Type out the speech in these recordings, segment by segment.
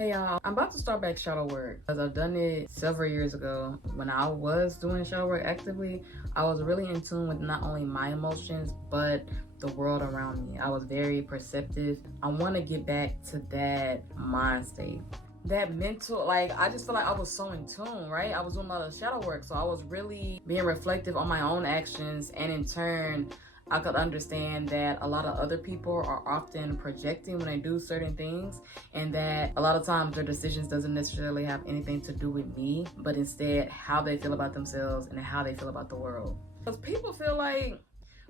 Hey y'all, I'm about to start back shadow work because I've done it several years ago. When I was doing shadow work actively, I was really in tune with not only my emotions, but the world around me. I was very perceptive. I want to get back to that mind state. That mental, like, I just feel like I was so in tune, right? I was doing a lot of shadow work, so I was really being reflective on my own actions, and in turn, I could understand that a lot of other people are often projecting when they do certain things, and that a lot of times their decisions doesn't necessarily have anything to do with me, but instead how they feel about themselves and how they feel about the world. Because people feel like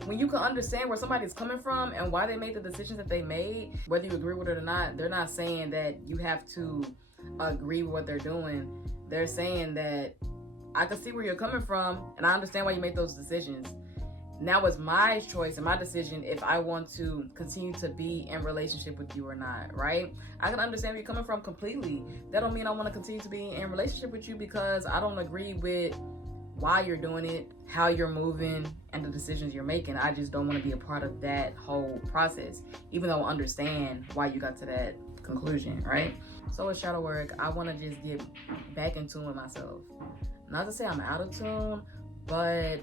when you can understand where somebody's coming from and why they made the decisions that they made, whether you agree with it or not, they're not saying that you have to agree with what they're doing. They're saying that I can see where you're coming from and I understand why you made those decisions. Now it's my choice and my decision if I want to continue to be in relationship with you or not, right? I can understand where you're coming from completely. That don't mean I want to continue to be in relationship with you because I don't agree with why you're doing it, how you're moving, and the decisions you're making. I just don't want to be a part of that whole process, even though I understand why you got to that conclusion, right? So with shadow work, I want to just get back in tune with myself. Not to say I'm out of tune, but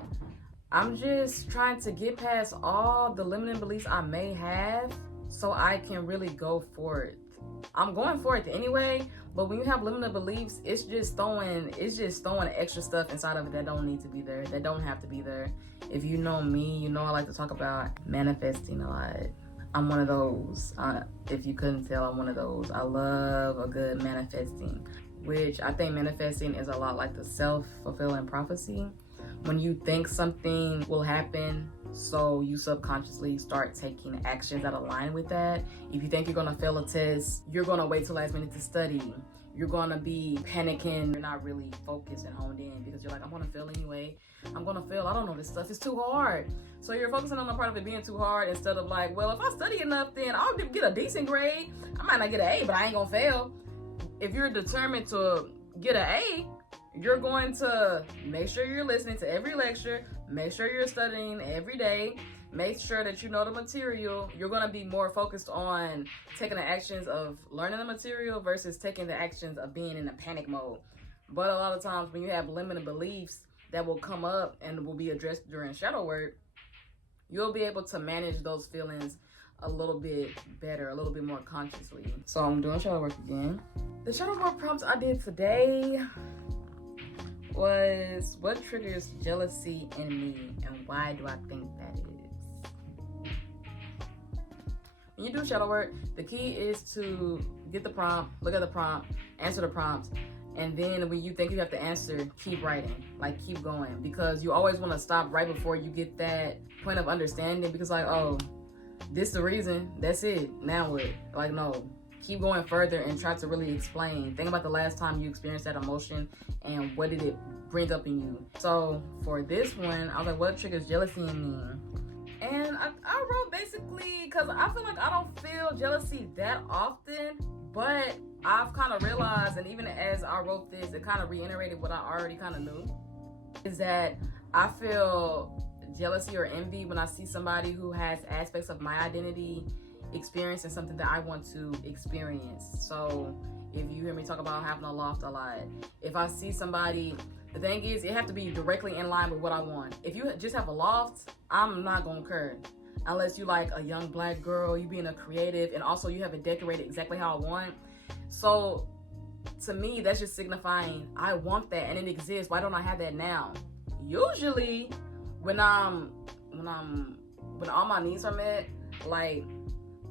I'm just trying to get past all the limiting beliefs I may have so I can really go for it. I'm going for it anyway, but when you have limited beliefs, it's just throwing extra stuff inside of it that don't need to be there, that don't have to be there. If you know me, you know I like to talk about manifesting a lot. I'm one of those. If you couldn't tell, I'm one of those. I love a good manifesting, which I think manifesting is a lot like the self-fulfilling prophecy. When you think something will happen, so you subconsciously start taking actions that align with that. If you think you're gonna fail a test, you're gonna wait till last minute to study. You're gonna be panicking. You're not really focused and honed in because you're like, I'm gonna fail anyway. I'm gonna fail. I don't know this stuff. It's too hard. So you're focusing on the part of it being too hard instead of like, well, if I study enough, then I'll get a decent grade. I might not get an A, but I ain't gonna fail. If you're determined to get an A, you're going to make sure you're listening to every lecture, make sure you're studying every day, make sure that you know the material. You're going to be more focused on taking the actions of learning the material versus taking the actions of being in a panic mode. But a lot of times when you have limited beliefs that will come up and will be addressed during shadow work, you'll be able to manage those feelings a little bit better, a little bit more consciously. So I'm doing shadow work again. The shadow work prompts I did today was, what triggers jealousy in me and why do I think that is? When you do shadow work, the key is to get the prompt, look at the prompt, answer the prompt, and then when you think you have to answer, keep writing, like keep going, because you always want to stop right before you get that point of understanding, because like, oh, this is the reason, that's it, now what? Like, no. Keep going further and try to really explain. Think about the last time you experienced that emotion and what did it bring up in you. So for this one, I was like, what triggers jealousy in me? And I wrote basically, because I feel like I don't feel jealousy that often, but I've kind of realized, and even as I wrote this, it kind of reiterated what I already kind of knew, is that I feel jealousy or envy when I see somebody who has aspects of my identity experiencing something that I want to experience. So if you hear me talk about having a loft a lot, if I see somebody, the thing is, it have to be directly in line with what I want. If you just have a loft, I'm not gonna care. Unless you like a young black girl, you being a creative, and also you have it decorated exactly how I want. So to me, that's just signifying I want that and it exists. Why don't I have that now? Usually when all my needs are met, like,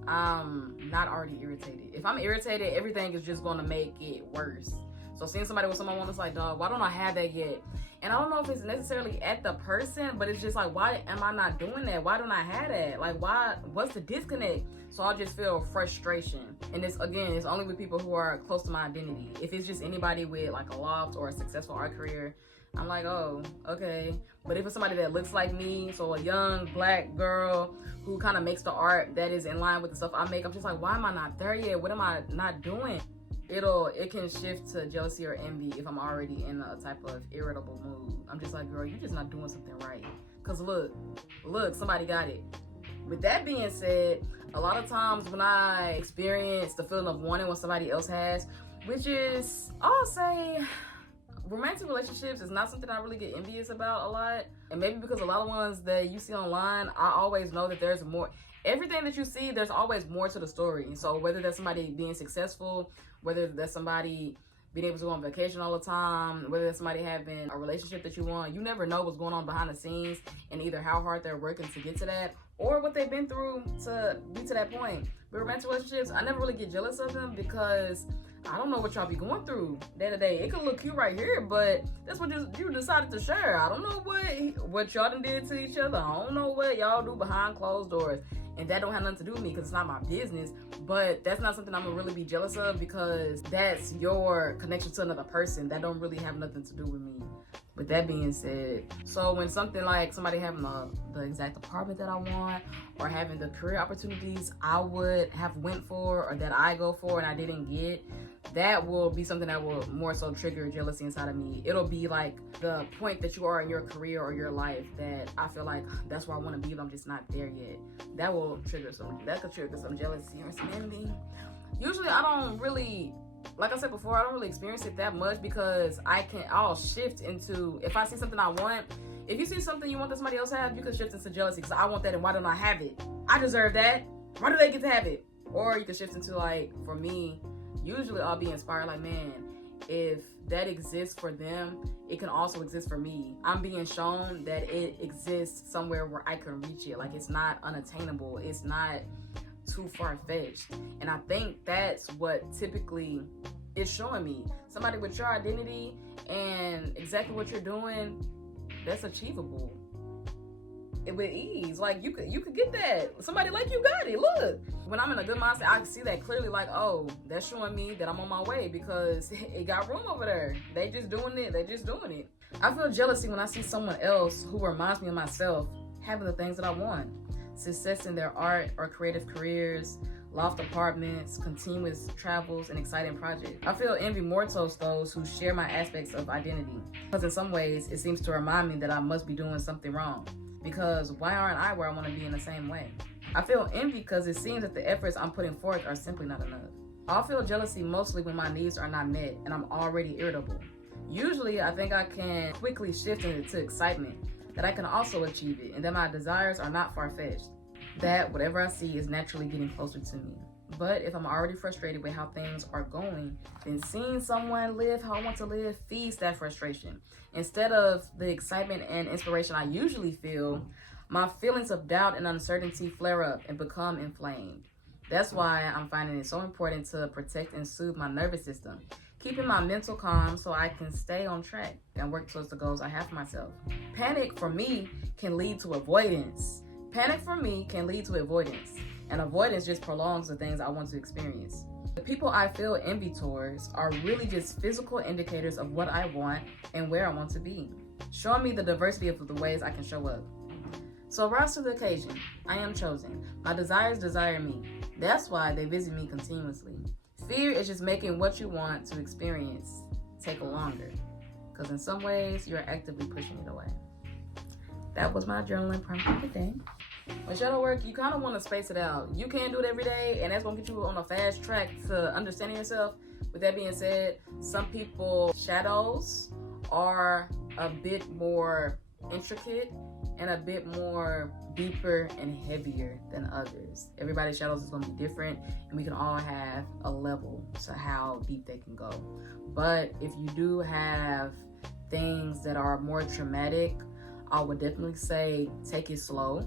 I'm not already irritated. If I'm irritated, everything is just gonna make it worse. So seeing somebody with someone it's like, dog, why don't I have that yet? And I don't know if it's necessarily at the person, but it's just like, why am I not doing that? Why don't I have that? Like, what's the disconnect? So I just feel frustration. And it's only with people who are close to my identity. If it's just anybody with like a loft or a successful art career, I'm like, oh, okay. But if it's somebody that looks like me, so a young black girl who kind of makes the art that is in line with the stuff I make, I'm just like, why am I not there yet? What am I not doing? It can shift to jealousy or envy if I'm already in a type of irritable mood. I'm just like, girl, you're just not doing something right. Cause look, somebody got it. With that being said, a lot of times when I experience the feeling of wanting what somebody else has, which is, I'll say, romantic relationships is not something I really get envious about a lot. And maybe because a lot of ones that you see online, I always know that there's more. Everything that you see, there's always more to the story. So whether that's somebody being successful, whether that's somebody being able to go on vacation all the time, whether that's somebody having a relationship that you want, you never know what's going on behind the scenes and either how hard they're working to get to that or what they've been through to be to that point. With romantic relationships, I never really get jealous of them because I don't know what y'all be going through day to day. It could look cute right here, but that's what you decided to share. I don't know what y'all done did to each other. I don't know what y'all do behind closed doors. And that don't have nothing to do with me because it's not my business. But that's not something I'm gonna really be jealous of because that's your connection to another person. That don't really have nothing to do with me. With that being said, so when something like somebody having the exact apartment that I want or having the career opportunities I would have went for or that I go for and I didn't get, that will be something that will more so trigger jealousy inside of me. It'll be like the point that you are in your career or your life that I feel like that's where I want to be, but I'm just not there yet. That could trigger some jealousy or some envy. Usually I don't really, like I said before, I don't really experience it that much because I'll shift into, if I see something I want, if you see something you want that somebody else have, you can shift into jealousy because I want that and why don't I have it? I deserve that. Why do they get to have it? Or you can shift into, like, for me, usually I'll be inspired like, man, if that exists for them, it can also exist for me. I'm being shown that it exists somewhere where I can reach it. Like, it's not unattainable. It's not too far-fetched. And I think that's what typically is showing me. Somebody with your identity and exactly what you're doing, that's achievable. With ease. Like, you could get that. Somebody like you got it. Look. When I'm in a good mindset, I can see that clearly, like, oh, that's showing me that I'm on my way because it got room over there. They just doing it. I feel jealousy when I see someone else who reminds me of myself having the things that I want. Success in their art or creative careers, loft apartments, continuous travels, and exciting projects. I feel envy more towards those who share my aspects of identity because in some ways it seems to remind me that I must be doing something wrong. Because why aren't I where I want to be in the same way? I feel envy because it seems that the efforts I'm putting forth are simply not enough. I'll feel jealousy mostly when my needs are not met and I'm already irritable. Usually, I think I can quickly shift into excitement, that I can also achieve it, and that my desires are not far-fetched. That whatever I see is naturally getting closer to me. But if I'm already frustrated with how things are going, then seeing someone live how I want to live feeds that frustration. Instead of the excitement and inspiration I usually feel, my feelings of doubt and uncertainty flare up and become inflamed. That's why I'm finding it so important to protect and soothe my nervous system, keeping my mental calm so I can stay on track and work towards the goals I have for myself. Panic for me can lead to avoidance. And avoidance just prolongs the things I want to experience. The people I feel envy towards are really just physical indicators of what I want and where I want to be, showing me the diversity of the ways I can show up. So rise to the occasion. I am chosen. My desires desire me. That's why they visit me continuously. Fear is just making what you want to experience take longer, because in some ways you're actively pushing it away. That was my journaling prompt for the day. With shadow work, you kind of want to space it out. You can't do it every day, and that's going to get you on a fast track to understanding yourself. With that being said, some people's shadows are a bit more intricate and a bit more deeper and heavier than others. Everybody's shadows is going to be different, and we can all have a level to how deep they can go. But if you do have things that are more traumatic, I would definitely say take it slow,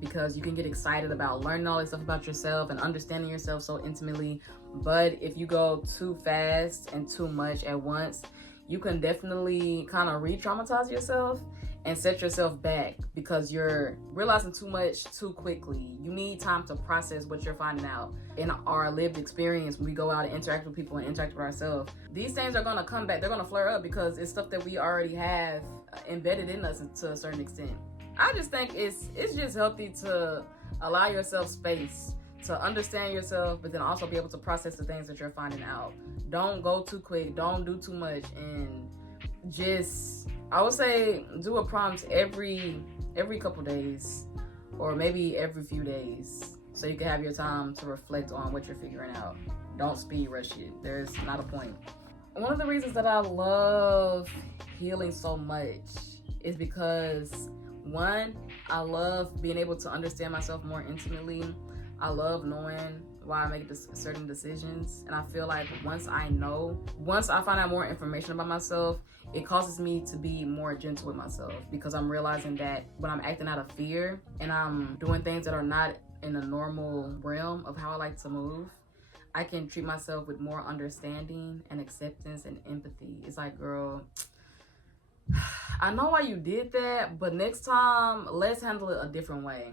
because you can get excited about learning all this stuff about yourself and understanding yourself so intimately. But if you go too fast and too much at once, you can definitely kind of re-traumatize yourself and set yourself back because you're realizing too much too quickly. You need time to process what you're finding out. In our lived experience, when we go out and interact with people and interact with ourselves, these things are going to come back. They're going to flare up because it's stuff that we already have embedded in us to a certain extent. I just think it's just healthy to allow yourself space to understand yourself, but then also be able to process the things that you're finding out. Don't go too quick. Don't do too much. And just, I would say, do a prompt every couple days or maybe every few days, so you can have your time to reflect on what you're figuring out. Don't speed rush it. There's not a point. One of the reasons that I love healing so much is because, one, I love being able to understand myself more intimately. I love knowing why I make certain decisions, and I feel like once I find out more information about myself, it causes me to be more gentle with myself, because I'm realizing that when I'm acting out of fear and I'm doing things that are not in the normal realm of how I like to move, I can treat myself with more understanding and acceptance and empathy. It's like, girl, I know why you did that, but next time, let's handle it a different way.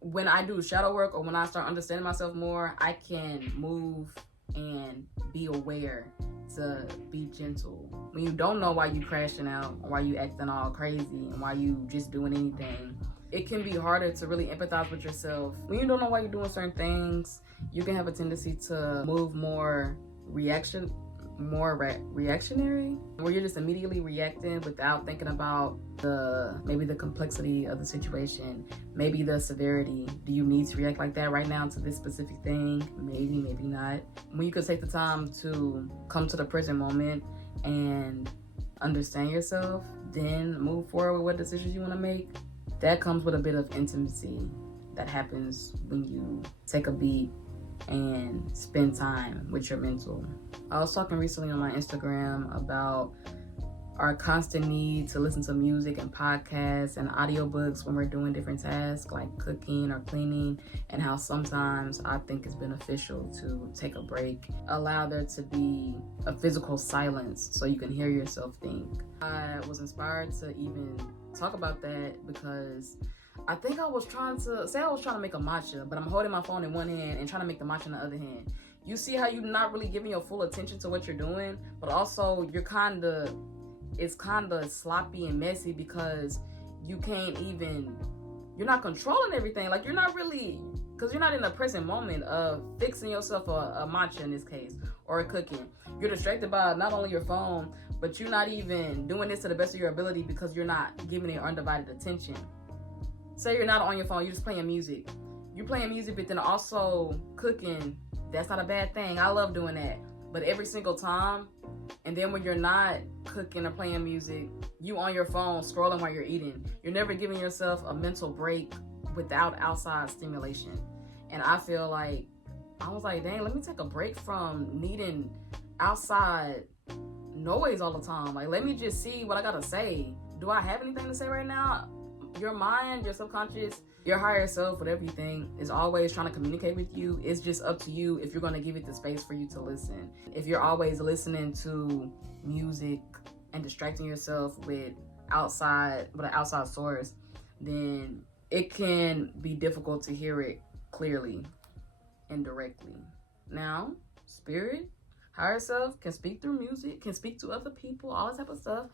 When I do shadow work, or when I start understanding myself more, I can move and be aware to be gentle. When you don't know why you crashing out, or why you acting all crazy, and why you just doing anything, it can be harder to really empathize with yourself. When you don't know why you're doing certain things, you can have a tendency to move more reactionary, where you're just immediately reacting without thinking about maybe the complexity of the situation, maybe the severity. Do you need to react like that right now to this specific thing? Maybe not. When you could take the time to come to the present moment and understand yourself, then move forward with what decisions you want to make. That comes with a bit of intimacy that happens when you take a beat and spend time with your mental. I was talking recently on my Instagram about our constant need to listen to music and podcasts and audiobooks when we're doing different tasks like cooking or cleaning, and how sometimes I think it's beneficial to take a break, allow there to be a physical silence so you can hear yourself think. I was inspired to even talk about that because I think I was trying to make a matcha, but I'm holding my phone in one hand and trying to make the matcha in the other hand. You see how you're not really giving your full attention to what you're doing, but also it's kind of sloppy and messy because you're not controlling everything. Like, you're not really, because you're not in the present moment of fixing yourself a matcha in this case, or cooking. You're distracted by not only your phone, but you're not even doing this to the best of your ability because you're not giving it undivided attention. Say you're not on your phone, you're just playing music. You're playing music, but then also cooking. That's not a bad thing. I love doing that. But every single time, and then when you're not cooking or playing music, you on your phone scrolling while you're eating. You're never giving yourself a mental break without outside stimulation. And I feel like, I was like, dang, let me take a break from needing outside noise all the time. Like, let me just see what I gotta say. Do I have anything to say right now? Your mind, your subconscious, your higher self, whatever you think, is always trying to communicate with you. It's just up to you if you're going to give it the space for you to listen. If you're always listening to music and distracting yourself with an outside source, then it can be difficult to hear it clearly and directly. Now, spirit, higher self can speak through music, can speak to other people, all that type of stuff.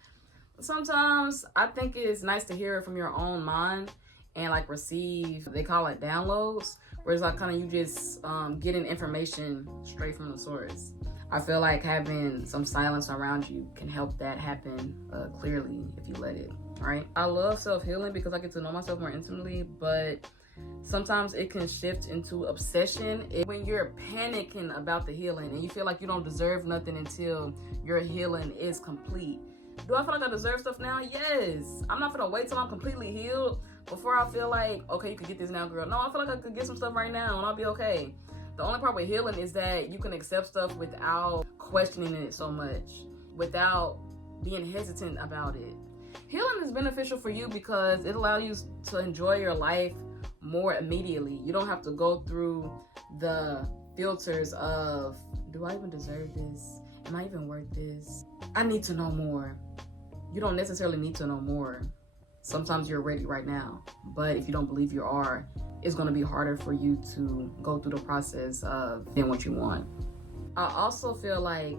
Sometimes I think it's nice to hear it from your own mind and like receive, they call it downloads, where it's like kind of you just getting information straight from the source. I feel like having some silence around you can help that happen clearly if you let it, right? I love self-healing because I get to know myself more intimately, but sometimes it can shift into obsession when you're panicking about the healing and you feel like you don't deserve nothing until your healing is complete. Do I feel like I deserve stuff now? Yes. I'm not gonna wait till I'm completely healed before I feel like, okay, you can get this now, girl. No, I feel like I could get some stuff right now and I'll be okay. The only part with healing is that you can accept stuff without questioning it so much, without being hesitant about it. Healing is beneficial for you because it allows you to enjoy your life more immediately. You don't have to go through the filters of, do I even deserve this? Am I even worth this? I need to know more. You don't necessarily need to know more. Sometimes you're ready right now, but if you don't believe you are, it's going to be harder for you to go through the process of getting what you want. I also feel like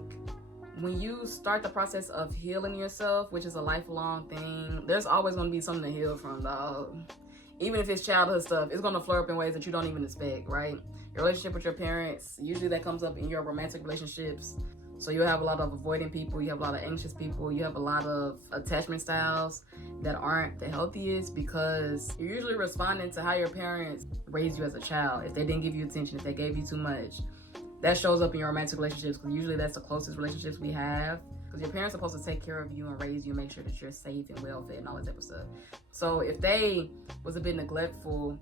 when you start the process of healing yourself, which is a lifelong thing, there's always going to be something to heal from, dog. Even if it's childhood stuff, it's going to flare up in ways that you don't even expect, right? Your relationship with your parents, usually that comes up in your romantic relationships. So you have a lot of avoiding people, you have a lot of anxious people, you have a lot of attachment styles that aren't the healthiest, because you're usually responding to how your parents raised you as a child. If they didn't give you attention, if they gave you too much, that shows up in your romantic relationships, because usually that's the closest relationships we have. Because your parents are supposed to take care of you and raise you and make sure that you're safe and well fed and all that type of stuff. So if they was a bit neglectful,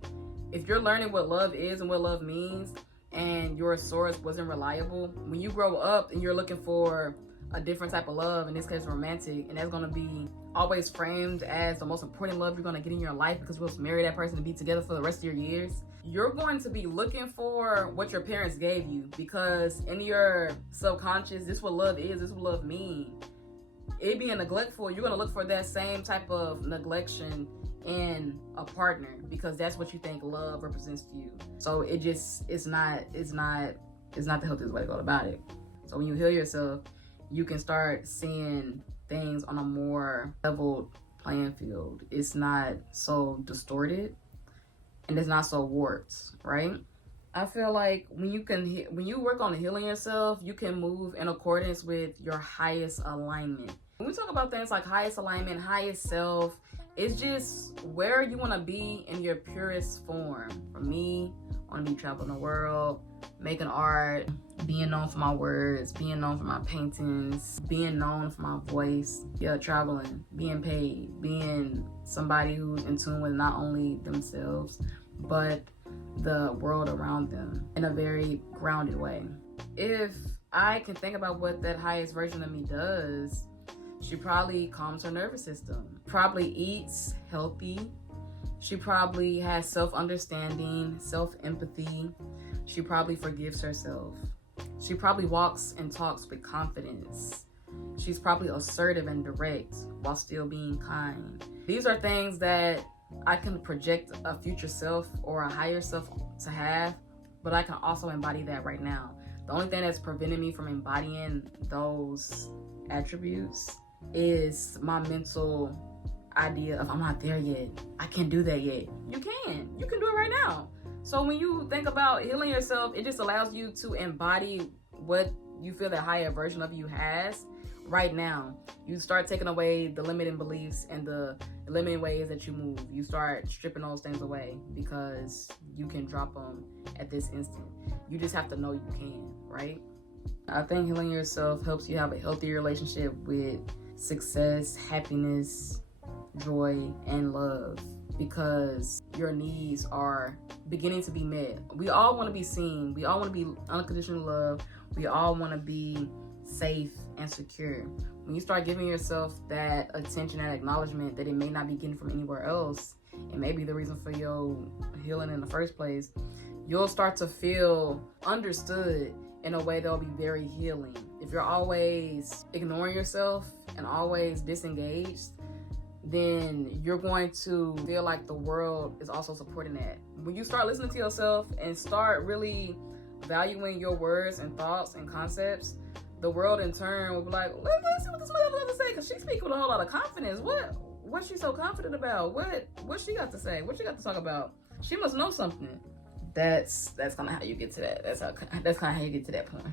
if you're learning what love is and what love means, and your source wasn't reliable, when you grow up and you're looking for a different type of love, in this case romantic, and that's going to be always framed as the most important love you're going to get in your life because you're supposed to marry that person and be together for the rest of your years, you're going to be looking for what your parents gave you, because in your subconscious, this is what love is, this is what love means. It being neglectful, you're going to look for that same type of neglection in a partner, because that's what you think love represents to you. So it's not the healthiest way to go about it. So when you heal yourself, you can start seeing things on a more leveled playing field. It's not so distorted and it's not so warped, right? I feel like when you work on healing yourself, you can move in accordance with your highest alignment. When we talk about things like highest alignment, highest self, it's just where you want to be in your purest form. For me, I want to be traveling the world, making art, being known for my words, being known for my paintings, being known for my voice, traveling, being paid, being somebody who's in tune with not only themselves, but the world around them in a very grounded way. If I can think about what that highest version of me does, she probably calms her nervous system, probably eats healthy. She probably has self-understanding, self-empathy. She probably forgives herself. She probably walks and talks with confidence. She's probably assertive and direct while still being kind. These are things that I can project a future self or a higher self to have, but I can also embody that right now. The only thing that's preventing me from embodying those attributes is my mental idea of I'm not there yet. I can't do that yet. You can do it right now. So when you think about healing yourself, it just allows you to embody what you feel that higher version of you has right now. You start taking away the limiting beliefs and the limiting ways that you move. You start stripping those things away because you can drop them at this instant. You just have to know you can, right? I think healing yourself helps you have a healthy relationship with success, happiness, joy, and love, because your needs are beginning to be met. We all want to be seen. We all want to be unconditional love. We all want to be safe and secure. When you start giving yourself that attention and acknowledgement that it may not be getting from anywhere else, and maybe the reason for your healing in the first place, you'll start to feel understood in a way that'll be very healing. If you're always ignoring yourself and always disengaged, then you're going to feel like the world is also supporting that. When you start listening to yourself and start really valuing your words and thoughts and concepts, the world in turn will be like, let's see what this mother has to say, because she's speaking with a whole lot of confidence. What's she so confident about? What she got to say? What she got to talk about? She must know something. That's kind of how you get to that. That's kind of how you get to that point.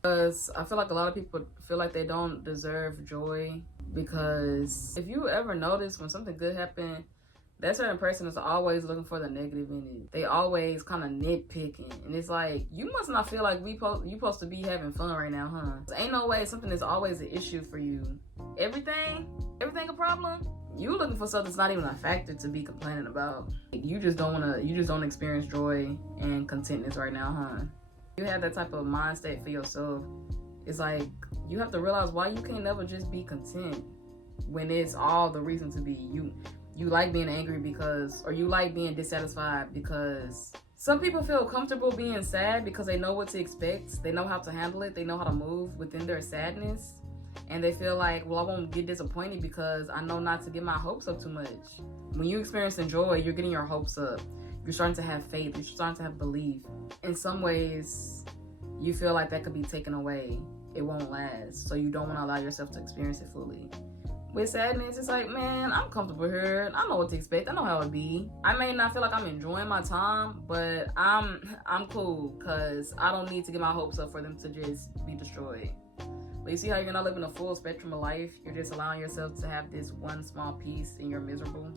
Because I feel like a lot of people feel like they don't deserve joy, because if you ever notice when something good happened, that certain person is always looking for the negative in it. They always kind of nitpicking, and it's like, you must not feel like you supposed to be having fun right now, huh? Ain't no way something is always an issue for you. Everything a problem. You looking for something that's not even a factor to be complaining about. You just don't experience joy and contentness right now, huh? You have that type of mind state for yourself. It's like, you have to realize why you can't never just be content when it's all the reason to be. You like being angry because, or you like being dissatisfied because some people feel comfortable being sad because they know what to expect. They know how to handle it. They know how to move within their sadness. And they feel like, well, I won't get disappointed because I know not to get my hopes up too much. When you experiencing joy, you're getting your hopes up. You're starting to have faith. You're starting to have belief. In some ways, you feel like that could be taken away. It won't last. So you don't want to allow yourself to experience it fully. With sadness, it's like, man, I'm comfortable here. I know what to expect. I know how it be. I may not feel like I'm enjoying my time, but I'm cool because I don't need to get my hopes up for them to just be destroyed. But you see how you're not living a full spectrum of life? You're just allowing yourself to have this one small piece and you're miserable.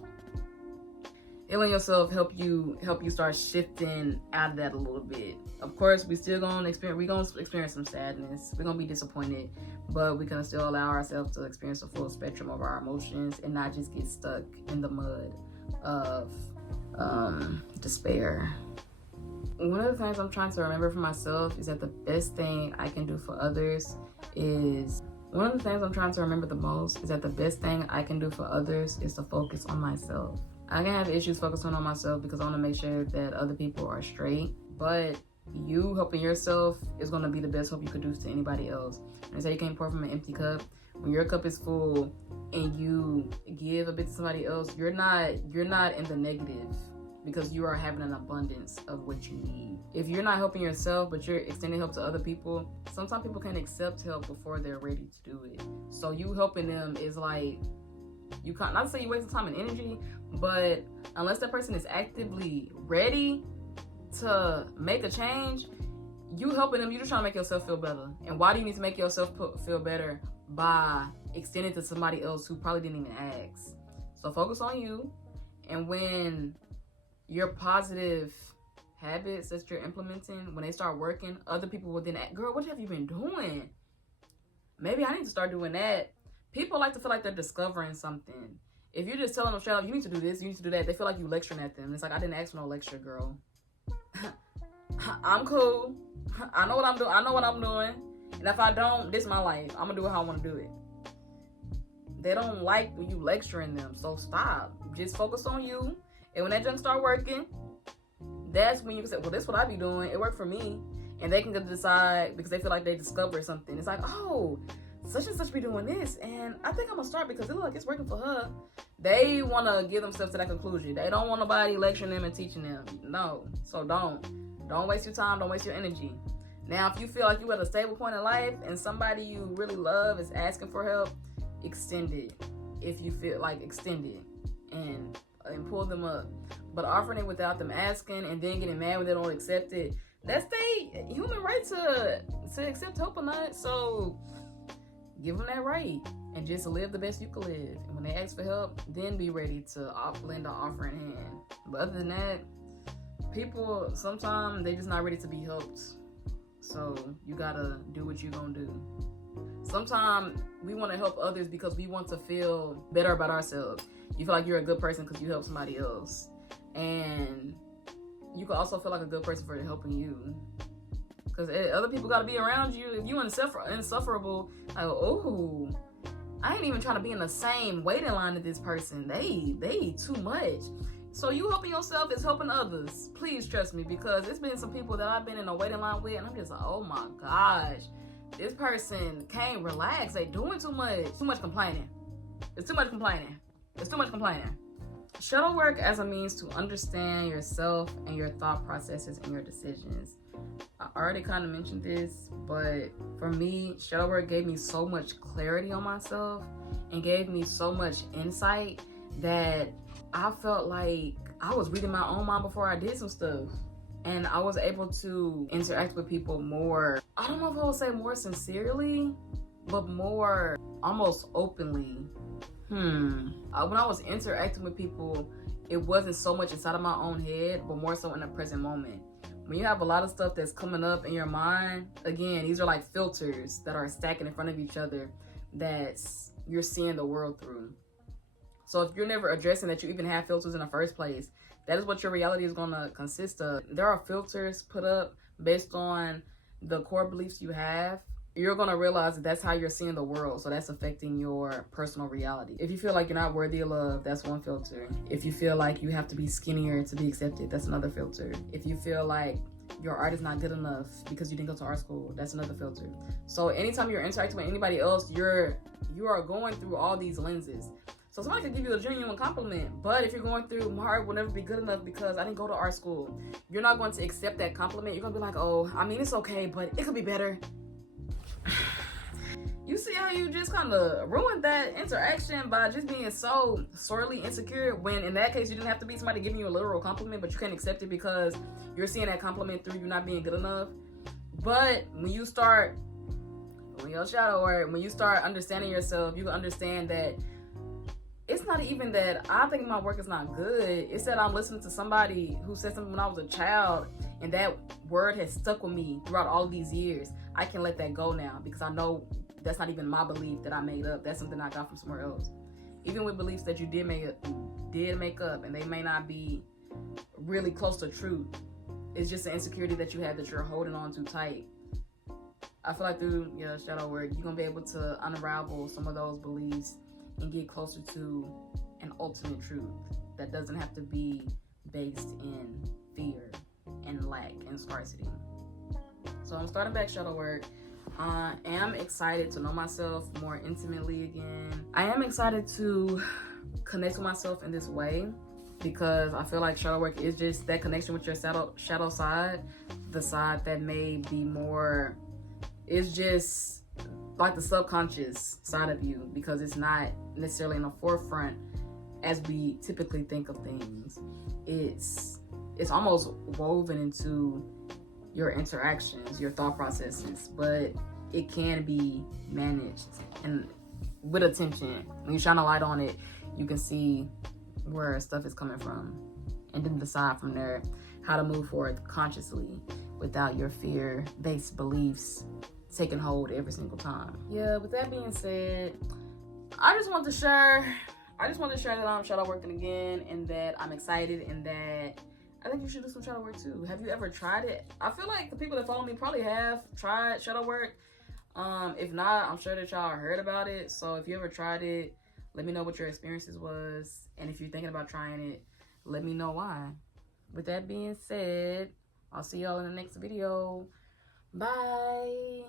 Healing yourself help you start shifting out of that a little bit. Of course, we still gonna experience some sadness. We're gonna be disappointed, but we can still allow ourselves to experience a full spectrum of our emotions and not just get stuck in the mud of despair. One of the things I'm trying to remember for myself is that the best thing I can do for others is one of the things I'm trying to remember the most is that the best thing I can do for others is to focus on myself. I can have issues focusing on myself because I want to make sure that other people are straight, but you helping yourself is going to be the best help you could do to anybody else. And say you can't pour from an empty cup. When your cup is full and you give a bit to somebody else, you're not in the negative because you are having an abundance of what you need. If you're not helping yourself, but you're extending help to other people, sometimes people can accept help before they're ready to do it. So you helping them is like, you can't, not to say you wasting time and energy, but unless that person is actively ready to make a change, you helping them, you just trying to make yourself feel better. And why do you need to make yourself feel better? By extending to somebody else who probably didn't even ask. So focus on you, and when your positive habits that you're implementing, when they start working, other people will then ask, girl, what have you been doing? Maybe I need to start doing that. People like to feel like they're discovering something. If you're just telling them straight up, you need to do this, you need to do that, they feel like you lecturing at them. It's like, I didn't ask for no lecture, girl. I'm cool. I know what I'm doing. I know what I'm doing. And if I don't, this is my life. I'm gonna do it how I want to do it. They don't like when you lecturing them, so stop. Just focus on you. And when that junk start working, that's when you can say, well, this is what I be doing. It worked for me. And they can decide because they feel like they discovered something. It's like, oh, such and such be doing this, and I think I'm gonna start because it looks like it's working for her. They want to give themselves to that conclusion. They don't want nobody lecturing them and teaching them. No, so don't waste your time. Don't waste your energy. Now, if you feel like you at a stable point in life and somebody you really love is asking for help, extend it. If you feel like, extend it and pull them up. But offering it without them asking and then getting mad when they don't accept it, that's their human right to accept help or not. So give them that right and just live the best you can live. And when they ask for help, then be ready to lend an offering hand. But other than that, people, sometimes they just not ready to be helped. So you gotta do what you gonna do. Sometimes we want to help others because we want to feel better about ourselves. You feel like you're a good person because you help somebody else. And you can also feel like a good person for helping you. Because other people got to be around you. If you insufferable, like, oh, I ain't even trying to be in the same waiting line as this person. They too much. So you helping yourself is helping others. Please trust me, because it's been some people that I've been in a waiting line with, and I'm just like, oh my gosh, this person can't relax. They doing too much. Too much complaining. It's too much complaining. It's too much complaining. Shadow work as a means to understand yourself and your thought processes and your decisions. I already kind of mentioned this, but for me, shadow work gave me so much clarity on myself and gave me so much insight that I felt like I was reading my own mind before I did some stuff. And I was able to interact with people more, I don't know if I would say more sincerely, but more almost openly. When I was interacting with people, it wasn't so much inside of my own head, but more so in the present moment. When you have a lot of stuff that's coming up in your mind, again, these are like filters that are stacking in front of each other that you're seeing the world through. So if you're never addressing that you even have filters in the first place, that is what your reality is going to consist of. There are filters put up based on the core beliefs you have. You're going to realize that that's how you're seeing the world. So that's affecting your personal reality. If you feel like you're not worthy of love, that's one filter. If you feel like you have to be skinnier to be accepted, that's another filter. If you feel like your art is not good enough because you didn't go to art school, that's another filter. So anytime you're interacting with anybody else, you are going through all these lenses. So somebody can give you a genuine compliment, but if you're going through, my art will never be good enough because I didn't go to art school, you're not going to accept that compliment. You're going to be like, oh, I mean, it's okay, but it could be better. You see how you just kind of ruined that interaction by just being so sorely insecure, when in that case you didn't have to be somebody giving you a literal compliment, but you can't accept it because you're seeing that compliment through you not being good enough. But when you start when your shadow work, when you start understanding yourself, you understand that it's not even that I think my work is not good. It's that I'm listening to somebody who said something when I was a child, and that word has stuck with me throughout all of these years. I can let that go now because I know that's not even my belief that I made up. That's something I got from somewhere else. Even with beliefs that you did make up, and they may not be really close to truth. It's just an insecurity that you have that you're holding on too tight. I feel like through your shadow work, you're gonna be able to unravel some of those beliefs and get closer to an ultimate truth that doesn't have to be based in fear and lack and scarcity. So I'm starting back shadow work. I am excited to know myself more intimately again. I am excited to connect with myself in this way because I feel like shadow work is just that connection with your shadow side, the side that may be more, it's just like the subconscious side of you, because it's not necessarily in the forefront as we typically think of things. It's almost woven into your interactions, your thought processes, but it can be managed and with attention. When you shine a light on it, you can see where stuff is coming from and then decide from there how to move forward consciously without your fear-based beliefs taking hold every single time. Yeah, with that being said, I just want to share that I'm shadow working again, and that I'm excited, and that I think you should do some shadow work too. Have you ever tried it? I feel like the people that follow me probably have tried shadow work. If not, I'm sure that y'all heard about it. So if you ever tried it, let me know what your experiences was. And if you're thinking about trying it, let me know why. With that being said, I'll see y'all in the next video. Bye.